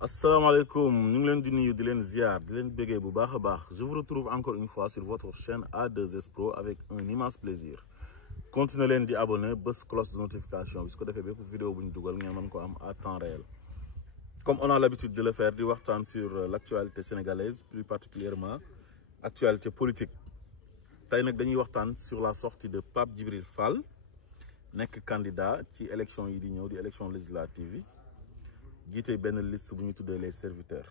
Asalaamaaleykum, ñu ngi leen di nuyu di leen ziar di leen béggee bu baax a baax. Je vous retrouve encore une fois sur votre chaîne A2S Pro avec un immense plaisir. Continuez leen di abonner bës cloche de notification bi su ko defee bépp vidéo bu ñu dugal ngeen mën ko am à temps réel. Comme on a l'habitude de le faire, di waxtaan sur l'actualité sénégalaise, plus particulièrement actualité politique. Tey nag dañuy waxtaan sur la sortie de Pape Djibril Fall nekk candidat ci élection yi di ñëw di élection législative yi. jiite benn liste bu ñu tuddee les serviteurs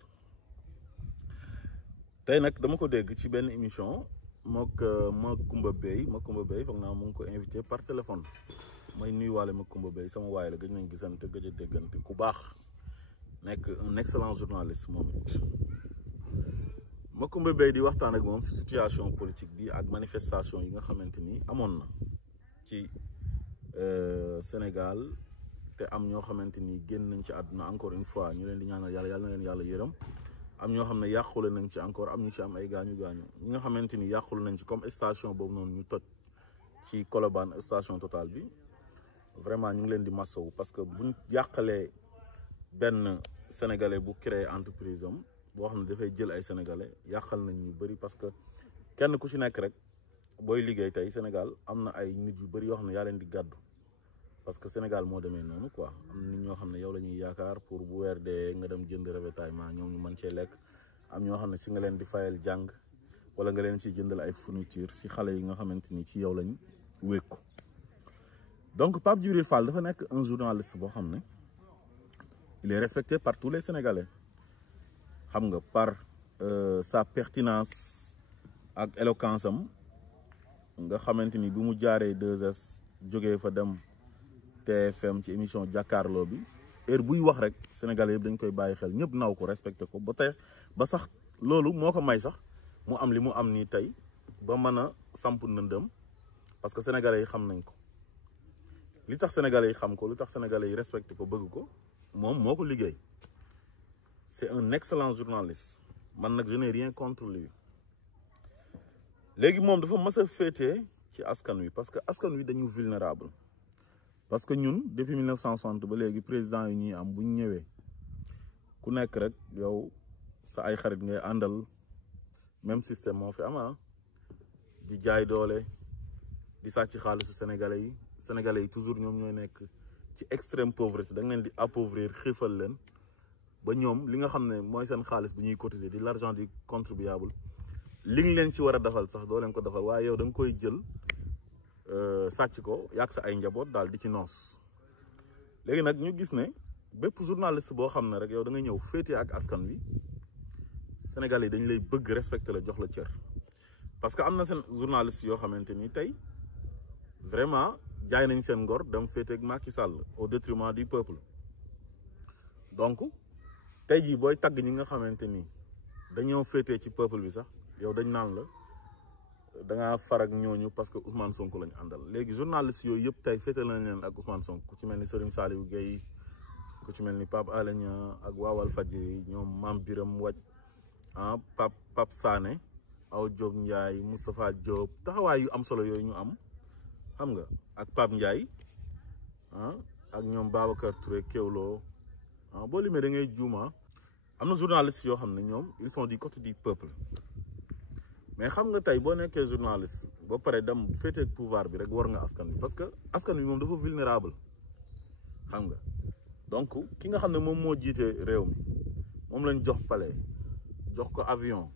tey nag dama ko dégg ci benn émission mook Macoumba Beye foog naa mu ngi ko invité par téléphone may nuyuwaale Macoumba Beye sama waay la gëj nañ gisante gëj a déggante ku baax nekk un excellent journaliste moom it Macoumba Beye di waxtaan ak moom ci situation politique bi ak manifestation yi nga xamante ni amoon na ci Sénégal te am ñoo xamante ni génn nañ ci àdduna encore une fois ñu leen di ñaanal yàlla na leen yàlla yërëm am ñoo xam ne yàqule nañ ci encore am ñu ci am ay gaañu ñi nga xamante ni yàqule nañ ci comme station boobu noonu ñu toj ci Colobane station Total bi vraiment ñu ngi leen di massawu parce que buñ yàqalee benn sénégalais bu créé entreprise am boo xam ne dafay jël ay sénégalais yàqal nañ ñu bëri parce que kenn ku ci nekk rek booy liggéey tey Sénégal am na ay nit yu bëri yoo xam ne yaa leen di gàddu. parce que Sénégal moo demee noonu quoi am nit ñoo xam ne yow la ñuy yaakaar pour bu weer dee nga dem jënd ravitaillement ñoom ñu mën cee lekk am ñoo xam ne si nga leen di fayal jàng wala nga leen si jëndal ay fourniture si xale yi nga xamante ni ci yow lañ wékku donc Pape Djibril Fall dafa nekk un journaliste boo xam ne il est respecté par tous les Sénégalais xam nga par sa pertinence ak éloquence am nga xamante ni bi mu jaaree 2S jógee fa dem TFM ci émission jàkkaarloo bi heure buy wax rek sénégalais yëpp dañ koy bàyyi xel ñëpp naw ko respecté ko ba tey ba sax loolu moo ko may sax mu am li mu am nii tey ba mën a samp ndëndëm parce que sénégalais yi xam nañ ko li tax sénégalais yi xam ko lu tax sénégalais yi respecté ko bëgg ko moom moo ko liggéey c'est un excellent journaliste man nag je n'ai rien contre lui léegi moom dafa mës a féetee ci askan wi parce que askan wi dañu vulnérable parce que ñun depuis 1960 ba léegi président yi ñuy am bu ñu ñëwee ku nekk rek yow sa ay xarit ngay àndal même système moo fi ama di jaay doole di sàcc xaalisu sénégalais yi toujours ñoom ñooy nekk ci extrême pauvreté da nga leen di appauvrir xiifal leen ba ñoom li nga xam ne mooy seen xaalis bu ñuy cotiser di l'argent du contribuable li nga leen ci war a defal sax doo leen ko defal waaye yow da nga koy jël sàcc ko yàq sa ay njaboot daal di ci noos léegi nag ñu gis ne bépp journaliste boo xam ne rek yow da nga ñëw féete ak askan wi Sénégal yi dañ lay bëgg respecter la jox la cër parce que am na seen journaliste yoo xamante ni tey vraiment jaay nañ seen ngor dem féete ak Macky Sall au détriment du peuple donc tey jii booy tagg ñi nga xamante ni dañoo féetee ci peuple bi sax yow dañ naan la da ngaa far ak ñooñu parce que Ousmane Sonko lañu àndal léegi journaliste yooyu yëpp tey féetal nañ leen ak Ousmane Sonko ku ci mel ni Serigne Saliou Gueye ku ci mel ni Pape Alé Niang ak Waawal Fadjri ñoom Mame Biram Waj Pape Sané Aw Diop Ndiaye Moustapha Diop taxawaay yu am solo yooyu ñu am xam nga ak Pape Ndiaye ak ñoom Babacar Touré Kewlo boo limee da ngay juuma am na journaliste yoo xam ne ñoom ils sont du côté du peuple mais xam nga tey boo nekkee journaliste ba pare dem féetee ak pouvoir bi rek war nga askan wi parce que askan wi moom dafa vulnérable xam nga donc ki nga xam ne moom moo jiite réew mi moom lañ jox palais jox ko avion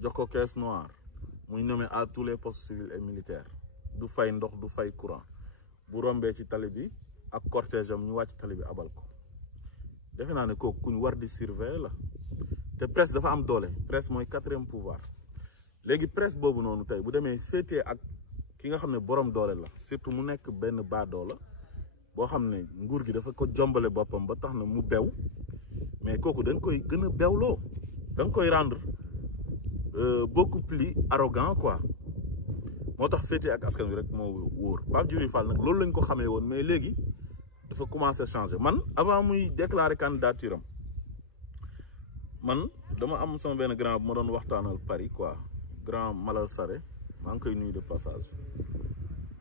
jox ko caisse noire muy nommé à tous les postes civils et militaires du fay ndox du fay courant bu rombee ci tali bi ak cortège am ñu wàcc tali bi abal ko defe naa ne kooku kuñ war di surveiller la te presse dafa am doole presse mooy 4e pouvoir léegi presse boobu noonu tey bu demee féetee ak ki nga xam ne borom doole la surtout mu nekk benn baadoola boo xam ne nguur gi dafa ko jombale boppam ba tax na mu bew mais kooku da nga koy gën a bewloo da nga koy rendre beaucoup plus arrogant quoi moo tax féetee ak askan wi rek moo wóor Pape Djibril Fall nag loolu lañ ko xamee woon mais léegi dafa commencé changer man avant muy déclarer candidature am man dama am sama benn grand bu ma doon waxtaanal Paris quoi grand Malal Sare maa ngi koy nuyu de passage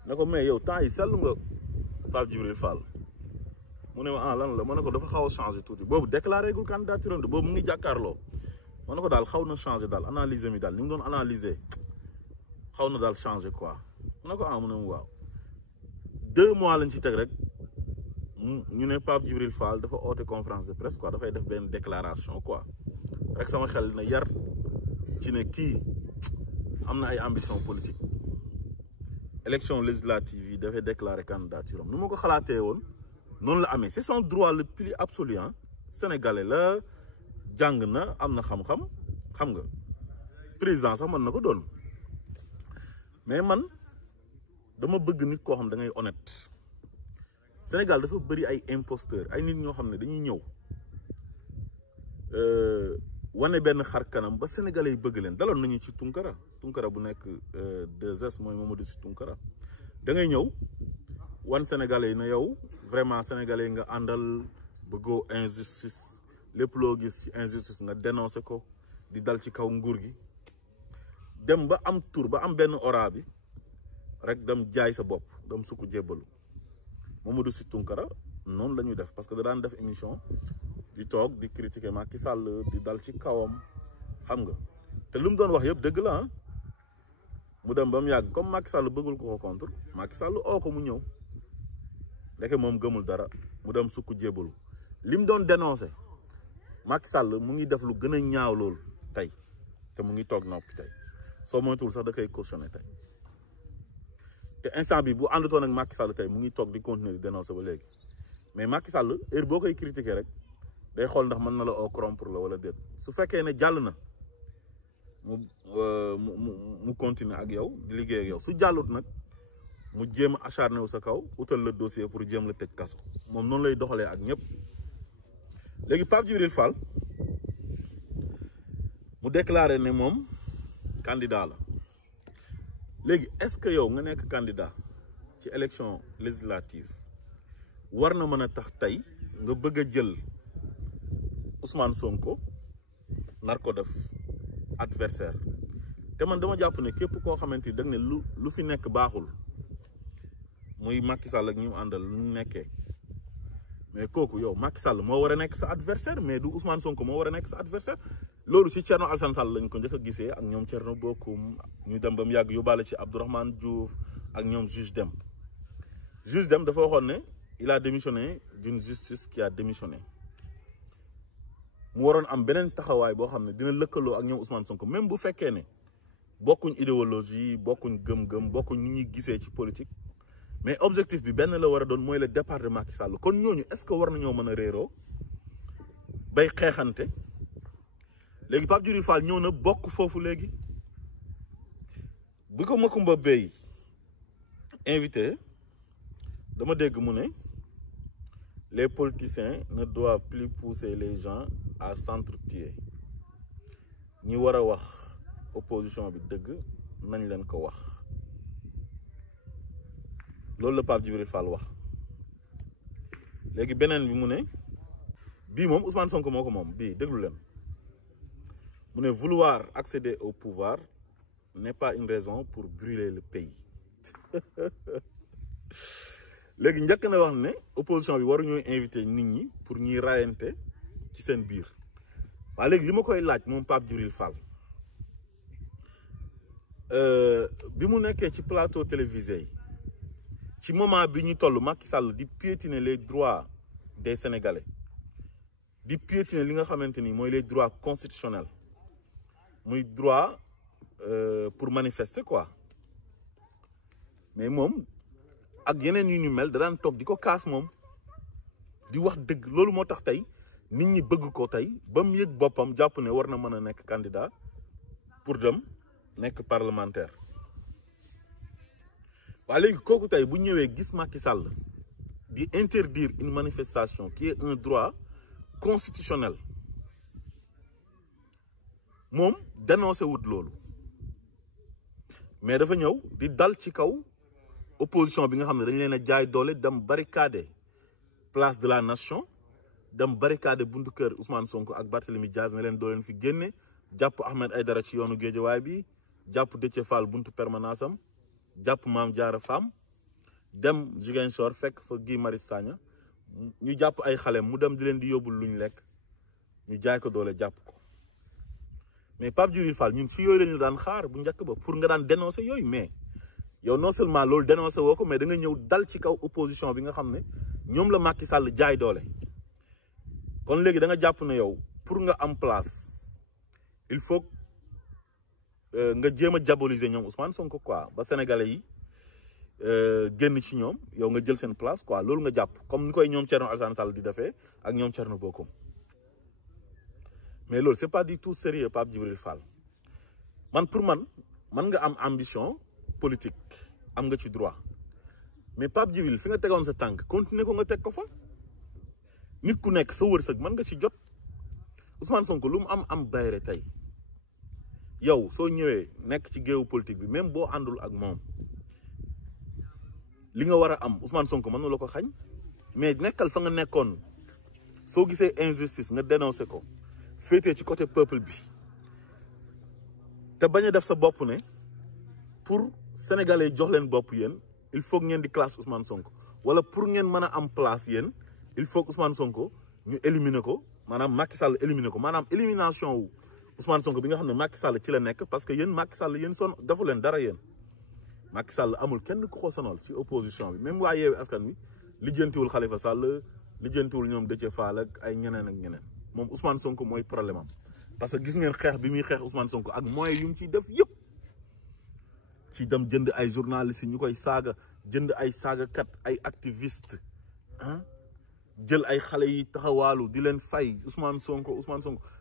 ne ko mais yow temps yi seetlu nga Pape Djibril Fall mu ne ma ah lan la ma ne ko dafa xaw a changé tuuti boobu déclaré gul candidature am de boobu mu ngi jàkkaarloo ma ne ko daal xaw na changé daal analyser mi daal ni mu doon analyser xaw na daal changé quoi ma ne ko ah mu ne ma waaw 2 mois lañ ci teg rek ñu ne Pape Djibril Fall dafa oote conférence de presse quoi dafay def benn déclaration quoi rek sama xel na yar ci ne kii am na ay ambition politique élection législative yi dafay déclarer candidature am nu ma ko xalaatee woon noonu la amee c'est son droit le plus absolu hein sénégalais la jàng na am na xam-xam xam nga président sax mën na ko doon mais man dama bëgg nit koo xam da ngay honnête Sénégal dafa bëri ay imposteurs ay nit ñoo xam ne dañuy ñëw wane benn xar kanam ba sénégalais yi bëgg leen daloon nañu ci Tunkara bu nekk 2S mooy Mamadou Sy Tunkara da ngay ñëw wan sénégalais yi na yow vraiment sénégalais yi nga àndal bëggoo injustice lépp loo gis ci injustice nga dénoncé ko di dal ci kaw nguur gi dem ba am tur ba am benn ora bi rek dem jaay sa bopp dem sukk jébbalu Mamadou Sy Tunkara noonu la ñuy def parce que da daan def émission di toog di critiquer Macky Sall di dal ci kawam xam nga te lu mu doon wax yëpp dëgg la ah mu dem ba mu yàgg comme Macky Sall bëggul ko contre Macky Sall oo ko mu ñëw ndeke moom gëmul dara mu dem sukk jébbalu li mu doon dénoncé Macky Sall mu ngi def lu gën a ñaaw loolu tey te mu ngi toog noppi tey soo moytuwul sax da koy cautionné tey te instant bi bu àndatoon ak Macky Sall tey mu ngi toog di continuer di dénoncer ba léegi mais Macky Sall heure boo koy critiquer rek day xool ndax mën na la oo corrompre la wala déet su fekkee ne jàll na mu continuer ak yow di liggéey ak yow su jàllut nag mu jéem a acharné wu sa kaw utal la dossier pour jéem la tëj kaso moom noonu lay doxalee ak ñëpp léegi Pape Djibril Fall mu déclaré ne moom candidat la léegi est-ce que yow nga nekk candidat ci élection législative war na mën a tax tey nga bëgg a jël Ousmane Sonko nar ko def adversaire te man dama jàpp ne képp koo xamante ni da nga ne lu fi nekk baaxul muy Macky Sall ak ñu àndal lu ñu nekkee mais kooku yow Macky Sall moo war a nekk sa adversaire mais du Ousmane Sonko moo war a nekk sa adversaire loolu ci Thierno Alassane Sall lañ ko njëkk a gisee ak ñoom Thierno Bocoum ñu dem ba mu yàgg yóbbaale ci Abdourahmane Diouf ak ñoom juge Dème dafa waxoon ne il a démissionné d'une justice qui a démissionné mu waroon am beneen taxawaay boo xam ne dina lëkkaloo ak ñoom Ousmane Sonko même bu fekkee ne bokkuñ idéologie bokkuñ gëm-gëm bokkuñ ni ñuy gisee ci politique mais objectif bi benn la war a doon mooy le départ de Macky Sall kon ñooñu est-ce que war nañoo mën a réeroo bay xeexante léegi Pape Djibril Fall ñëw na bokk foofu léegi bi ko Macoumba Beye invité dama dégg mu ne les politiciens ne doivent plus pousser les gens à s'entretuer ñi war a wax opposition bi dëgg nañ leen ko wax loolu la Pape Djibril Fall wax léegi beneen bi mu ne bii moom Ousmane Sonko moo ko moom bii déglu leen mu ne vouloir accéder au pouvoir n'est pas une raison pour brûler le pays léegi njëkk na wax ne opposition bi waruñoo invité nit ñi pour ñuy rayante ci seen biir waaye léegi li ma koy laaj moom Pape Djibril Fall bi mu nekkee ci plateau télévisé yi ci moment bi ñu toll Macky Sall di piétiner les droits des Sénégalais di piétiner li nga xamante ni mooy les droits constitutionnels muy droit pour manifester quoi mais moom ak yeneen yu ñu mel da daan toog di ko kaas moom di wax dëgg loolu moo tax tey nit ñi bëgg ko tey ba mu yëg boppam jàpp ne war na mën a nekk candidat pour dem nekk parlementaire waaye léegi kooku tey bu ñëwee gis Macky Sall di interdire une manifestation qui est un droit constitutionnel moom dénoncé wut loolu mais dafa ñëw di dal ci kaw opposition bi nga xam ne dañ leen a jaay doole dem barricade place de la nation dem barricade buntu kër Ousmane Sonko ak Barthélémy Diaz ne leen doo leen fi génne jàpp Ahmed Aïdara ci yoonu Géejawaay bi jàpp Déthié Fall buntu permanence am jàpp Mame Diarra Fam dem Ziguinchor fekk fa Guy Marius Sagna ñu jàpp ay xale mu dem di leen di yóbbul luñ lekk ñu jaay ko doole jàpp ko mais Pape Djibril Fall ñun si yooyu la ñu daan xaar bu njëkk ba pour nga daan dénoncer yooyu mais yow non seulement loolu dénoncé woo ko mais da nga ñëw dal ci kaw opposition bi nga xam ne ñoom la Macky Sall jaay doole kon léegi da nga jàpp ne yow pour nga am place il faut nga jéem a diaboliser ñoom Ousmane Sonko quoi ba sénégalais yi génn ci ñoom yow nga jël seen place quoi loolu nga jàpp comme ni koy ñoom Thierno Alassane Sall di defee ak ñoom Thierno Bocoum mais loolu c'est pas du tout sérieux Pape Djibril Fall man pour man nga am ambition politique am nga ci droit mais Pape Djibril fi nga tegoon sa tànk continuer ko nga teg ko fa nit ku nekk sa wërsëg mën nga ci jot Ousmane Sonko lu mu am bayre tey yow soo ñëwee nekk ci géewu politique bi même boo àndul ak moom li nga war a am Ousmane Sonko mën na la ko xañ mais nekkal fa nga nekkoon soo gisee injustice nga dénoncé ko féetee ci côté peuple bi te bañ a def sa bopp ne pour sénégalais yi jox leen bopp yéen il faut ngeen di classe Ousmane Sonko wala pour ngeen mën a am place yéen il faut que Ousmane Sonko ñu éliminer ko maanaam Macky Sall éliminer ko maanaam élimination wu Ousmane Sonko bi nga xam ne Macky Sall ci la nekk parce que yéen Macky Sall yéen defu leen dara yéen Macky Sall amul kenn ku ko sonal ci opposition bi même waa Yewwi Askan Wi lijjantiwul Khalifa Sall lijjantiwul ñoom Déthié Fall ak ay ñeneen ak ñeneen moom Ousmane Sonko mooy problème am parce que gis ngeen xeex bi muy xeex Ousmane Sonko ak moyens yu mu ciy def yëpp ci dem jënd ay journalistes ñu koy saaga jënd ay saagakat ay activistes jël ay xale yi taxawaalu di leen fay Ousmane Sonko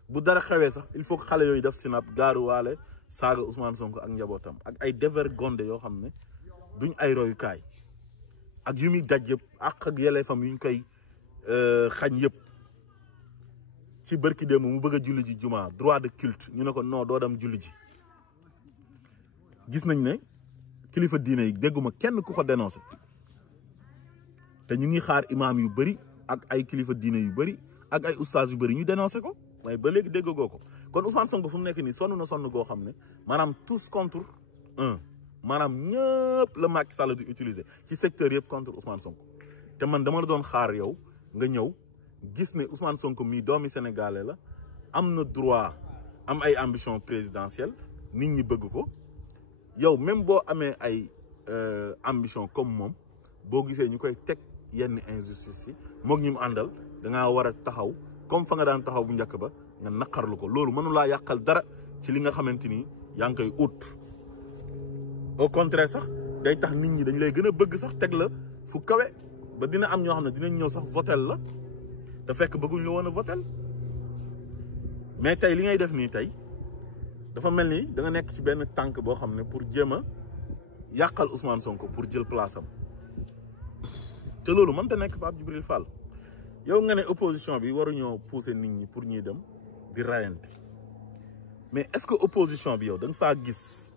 bu dara xewee sax il faut que xale yooyu def sinap gaaruwaale saaga Ousmane Sonko ak njabootam ak ay dévergondé yoo xam ne duñ ay royukaay ak yu muy daj yëpp ak yelleefam yuñ koy xañ yëpp ci bërki démb mu bëgg a julli ji juma droit de culte ñu ne ko non doo dem julli ji gis nañ ne kilifa diine yi dégguma kenn ku ko dénoncé te ñu ngi xaar imaam yu bëri ak ay kilifa diine yu bëri ak ay oustaz yu bëri ñu dénoncé ko waaye ba léegi déggagoo ko kon Ousmane Sonko fu mu nekk nii sonn na sonn goo xam ne maanaam tous contre un maanaam ñëpp la Macky Sall di utiliser ci secteur yëpp contre Ousmane Sonko te man dama la doon xaar yow nga ñëw gis ne Ousmane Sonko mii doomi sénégalais la am na droit am ay ambition présidentielle nit ñi bëgg ko yow même boo amee ay ambition comme moom boo gisee ñu koy teg yenn injustice yi moog ñi mu àndal da ngaa war a taxaw comme fa nga daan taxaw bu njëkk ba nga naqarlu ko loolu mënu laa yàqal dara ci li nga xamante ni yaa ngi koy ut au contraire sax day tax nit ñi dañ lay gën a bëgg sax teg la fu kawe ba dina am ñoo xam ne dinañ ñëw sax votel la te fekk bëgguñ la woon a votel mais tey li ngay def nii tey dafa mel ni da nga nekk ci benn tànk boo xam ne pour jéem a yàqal Ousmane Sonko pour jël place am te loolu mënta nekk Pape Djibril Fall yow nga ne opposition bi waruñoo pousser nit ñi pour ñuy dem di rayante mais est-ce que opposition bi yow da nga faa gis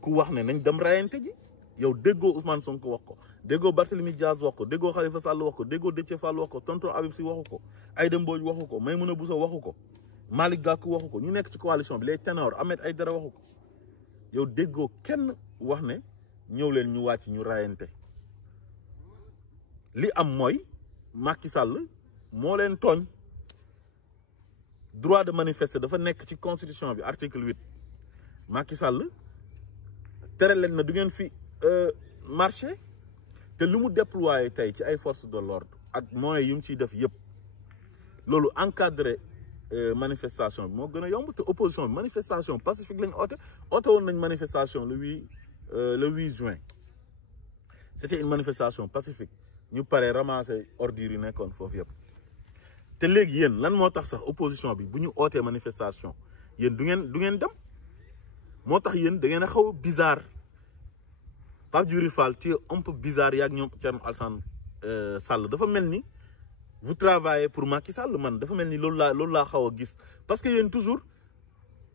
ku wax ne nañ dem rayante ji yow déggoo Ousmane Sonko wax ko déggoo Barthélémy Dias wax ko déggoo Khalifa Sall wax ko déggoo Déthié Fall wax ko tonton Habib Sy waxu ko Aïda Mbodj waxu ko Maïmouna Bousso waxu ko Malick Gakou waxu ko ñu nekk ci coalition bi les ténors Ahmed Aïdara waxu ko yow déggoo kenn wax ne ñëw leen ñu wàcc ñu rayante li am mooy Macky Sall moo leen tooñ droit de manifester dafa nekk ci constitution bi article 8 Macky Sall tere leen na du ngeen fi marché te lu mu déployé tey ci ay forces de l'ordre ak moyens yu mu ciy def yëpp loolu encadré manifestation bi moo gën a yomb te opposition bi manifestation pacifique lañ oote woon nañ manifestation le 8 juin c'était une manifestation pacifique ñu pare ramasser ordures yi nekkoon foofu yëpp te léegi yéen lan moo tax sax opposition bi bu ñu ootee manifestation yéen du ngeen dem moo tax yéen da ngeen a xaw a bizarre Pape Djibril Fall tu es un peu bizarre yaag ñoom Thierno Alassane Sall dafa mel ni vous travaillez pour Macky Sall man dafa mel ni loolu laa xaw a gis parce que yéen toujours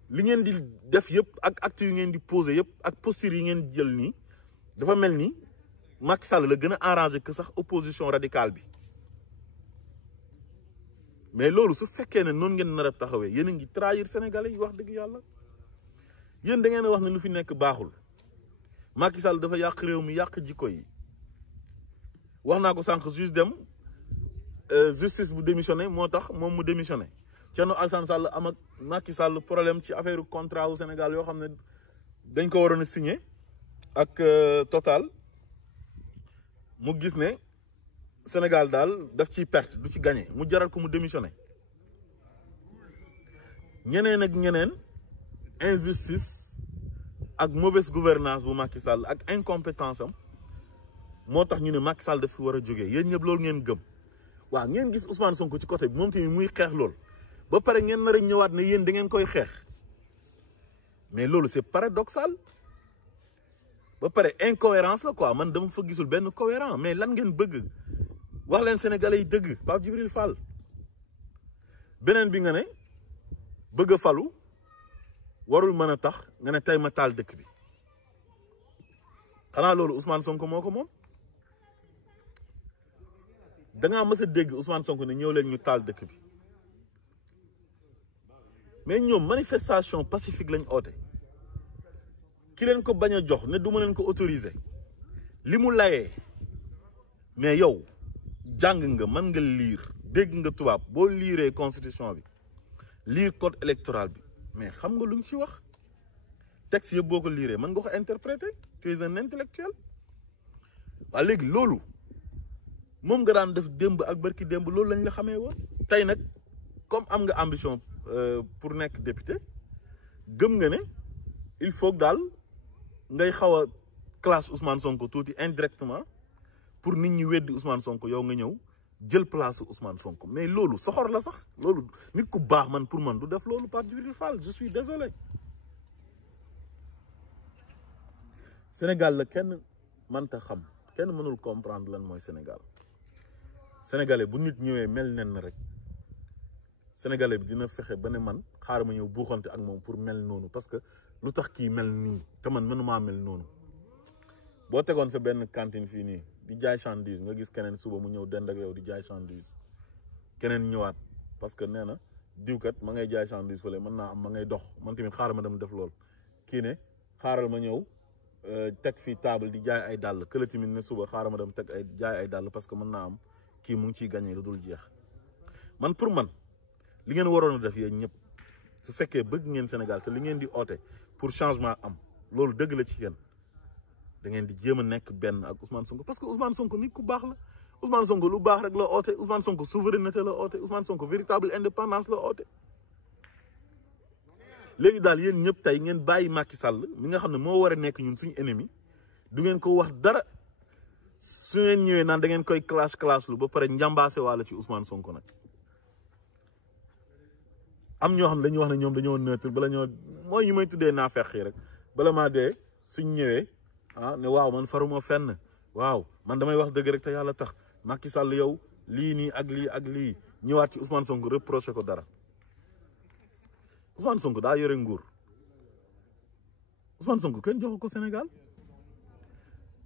li ngeen di def yëpp ak actes yu ngeen di poser yëpp ak postures yi ngeen jël nii dafa mel ni Macky Sall la gën a arrangé que sax opposition radicale bi mais loolu su fekkee ne noonu ngeen nar a taxawee yéen a ngi trahir sénégalais yi wax dëgg yàlla yéen da ngeen a wax ne lu fi nekk baaxul Macky Sall dafa yàq réew mi yàq jikko yi wax naa ko sànq juste dem justice bu démissionné moo tax moom mu démissionné Thierno Alassane Sall am ak Macky Sall problème ci affaire contrat wu Sénégal yoo xam ne dañ ko waroon a signé ak Total mu gis ne Sénégal daal daf ciy perte du ci gagné mu jaral ko mu démissionné ñeneen ak ñeneen injustice ak mauvaise gouvernance bu Macky Sall ak incompétence am moo tax ñu ne Macky Sall daf fi war a jógee yéen ñëpp loolu ngeen gëm waaw ngeen gis Ousmane Sonko ci côté bi moom tamit muy xeex lool ba pare ngeen nar a ñëwaat ne yéen da ngeen koy xeex mais loolu c'est paradoxal ba pare incohérence la quoi man dama fa gisul benn cohérent mais lan ngeen bëgg wax leen sénégalais yi dëgg Pape Djibril Fall beneen bi nga ne bëgg a falu warul mën a tax nga ne tey ma taal dëkk bi xanaa loolu Ousmane Sonko moo ko moom da ngaa mës a dégg Ousmane Sonko ne ñëw leen ñu taal dëkk bi mais ñoom manifestation pacifique lañ oote ki leen ko bañ a jox ne du ma leen ko autoriser li mu layee mais yow jàng nga mën nga lire dégg nga tubaab boo liiree constitution bi lire code électoral bi mais xam nga lu ñu ci wax texte yëpp boo ko liiree mën nga ko interpréter tu es un intellectuel waa léegi loolu moom nga daan def démb ak barki démb loolu lañ la xamee woon tey nag comme am nga ambition pour nekk député gëm nga ne il faut daal ngay xaw a classe Ousmane Sonko tuuti indirectement pour nit ñi weddi Ousmane Sonko yow nga ñëw jël place Ousmane Sonko mais loolu soxor la sax loolu nit ku baax man pour man du def loolu Pape Djibril Fall je suis désolé Sénégal la kenn mënta xam kenn mënul comprendre lan mooy Sénégal sénégalais bu nit ñëwee mel nen rek sénégalais bi dina fexe ba ne man xaaral ma ñëw buuxante ak moom pour mel noonu parce que lu tax kii mel nii te man mënumaa mel noonu boo tegoon sa benn cantine fii nii di jaay chandise nga gis keneen suba mu ñëw dend ak yow di jaay chandise keneen ñëwaat parce que nee na diwkat ma ngay jaay chandise fële mën naa am ma ngay dox man tamit xaaral ma dem def lool kii ne xaaral ma ñëw teg fii table di jaay ay dàll kële tamit ne suba xaaral ma dem teg ay jaay ay dàll parce que mën naa am kii mu ngi ciy gagné lu dul jeex man pour man li ngeen waroon a def yéen ñëpp su fekkee bëgg ngeen Sénégal te li ngeen di oote pour changement am loolu dëgg la ci yéen da ngeen di jéem a nekk benn ak Ousmane Sonko parce que Ousmane Sonko nit ku baax la Ousmane Sonko lu baax rek la oote Ousmane Sonko souveraineté la oote Ousmane Sonko véritable indépendance la oote léegi daal yéen ñëpp tey ngeen bàyyi Macky Sall mi nga xam ne moo war a nekk ñun suñu ennemi du ngeen ko wax dara su ngeen ñëwee naan da ngeen koy clash lu ba pare njàmbaase wala ci Ousmane Sonko nag am ñoo xam ne dañuy wax ne ñoom dañoo neutre bala ñoo mooy ñu may tuddee naa feq yi rek bala maa dee suñ ñëwee ne waaw man faruma fenn waaw man damay wax dëgg rek te yàlla tax Macky Sall yow lii nii ak lii ñëwaat ci Ousmane Sonko reproché ko dara Ousmane Sonko daa yore nguur Ousmane Sonko kenn joxu ko Sénégal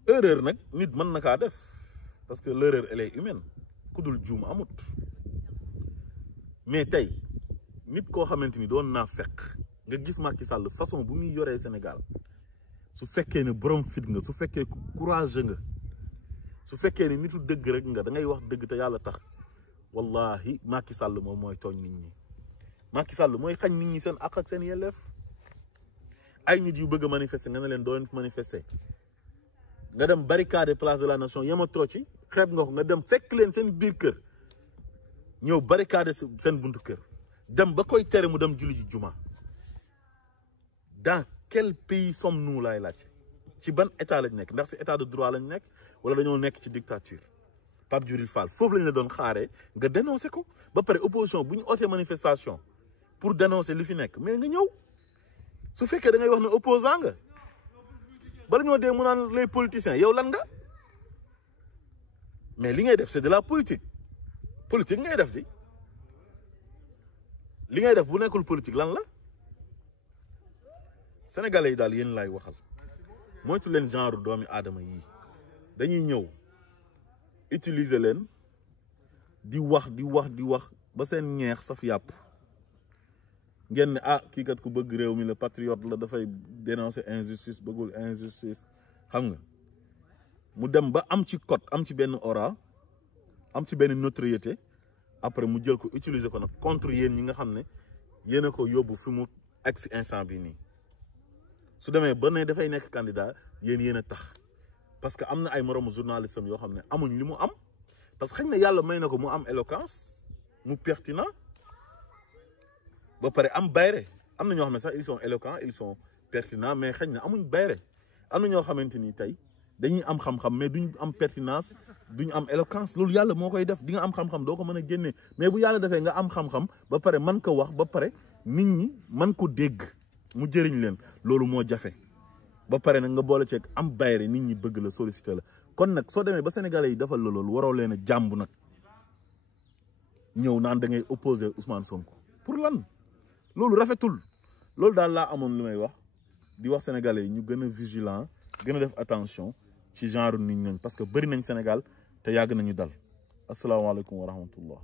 erreur nag nit mën na kaa def parce que l'erreur elle est humaine ku dul juum amut mais tey nit koo xamante ni doon naa fekk nga gis Macky Sall façon bu muy yoree Sénégal su fekkee ne borom fit nga su fekkee courage nga su fekkee ne nitu dëgg rek nga da ngay wax dëgg te yàlla tax wallahi Macky Sall moom mooy tooñ nit ñi Macky Sall mooy xañ nit ñi seen àq ak seen yelleef ay nit yu bëgg a manifester nga ne leen doo leen manifester nga dem barricade place de la nation yematoo ci xeeb nga ko nga dem fekk leen seen biir kër ñëw barricade seen buntu kër dem ba koy tere mu dem julli ji juma dans quel pays sommes-nous laay laaj ci ban état lañ nekk ndax si état de droit lañ nekk wala dañoo nekk ci dictature Pape Djibril Fall foofu lañ la doon xaaree nga dénoncé ko ba pare opposition bu ñu ootee manifestation pour dénoncer li fi nekk mais nga ñëw su fekkee da ngay wax ne opposant nga bala ñoo dee mu naan les politiciens yow lan nga mais li ngay def c'est de la politique ngay def di li ngay def bu nekkul politique lan la sénégalais yi daal yéen laay waxal moytu leen genre doomi aadama yii dañuy ñëw utiliser leen di wax ba seen ñeex saf yàpp ngeen ne kii kat ku bëgg réew mi la patriote la dafay dénoncer injustice bëggul injustice xam nga mu dem ba am ci code am ci benn aura am ci benn notoriété après mu jël ko utiliser ko nag contre yéen ñi nga xam ne yéen a ko yóbbu fi mu egg si instant bi nii su demee ba ne dafay nekk candidat yéen a tax parce que am na ay moromu journaliste am yoo xam ne amuñ li mu am parce que xëy na yàlla may na ko mu am éloquence mu pertinent ba pare am bayre am na ñoo xam ne sax ils sont éloquents ils sont pertinents mais xëy na amuñ bayre am na ñoo xamante ni tey dañuy am xam-xam mais duñ am pertinence duñ am éloquence loolu yàlla moo koy def di nga am xam-xam doo ko mën a génnee mais bu yàlla defee nga am xam-xam ba pare man ko wax ba pare nit ñi man ko dégg mu jëriñ leen loolu moo jafe ba pare nag nga boole ceeg am bayre nit ñi bëgg la solliciter la kon nag soo demee ba sénégalais yi defal la loolu waroo leen a jàmb nag ñëw naan da ngay opposer Ousmane Sonko pour lan loolu rafetul loolu daal laa amoon li may wax di wax sénégalais yi ñu gën a vigilant gën a def attention ci genre nit ñi parce que bëri nañ Sénégal te yàgg nañu dal asalaamaaleykum wa rahmatullah